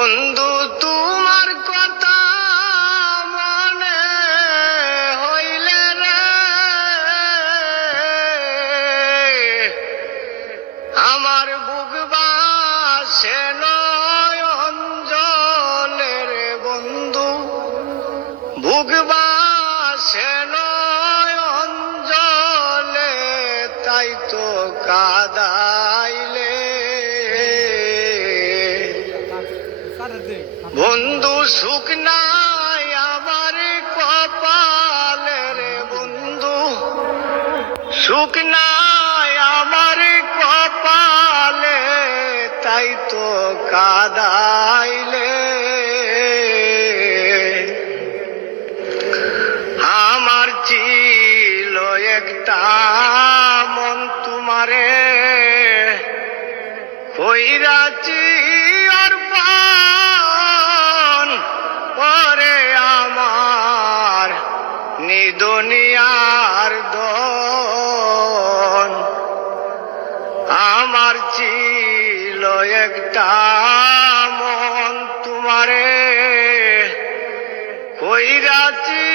বন্ধু তোমার কথা মনে হইলে রে আমার বুক বাসে নয়ন জলে রে বন্ধু, বুক বাসে নয়ন জলে, তাই তো কাদাইলে বন্ধু সুখ নাই আমার কপালে রে বন্ধু, সুখ নাই আমার কপালে, তাই তো কাদাইলে আমার ছিল একটা মন তোমারে কইরাছি দুনিয়ার দন। আমার ছিল একটা মন তোমারে কইরাছি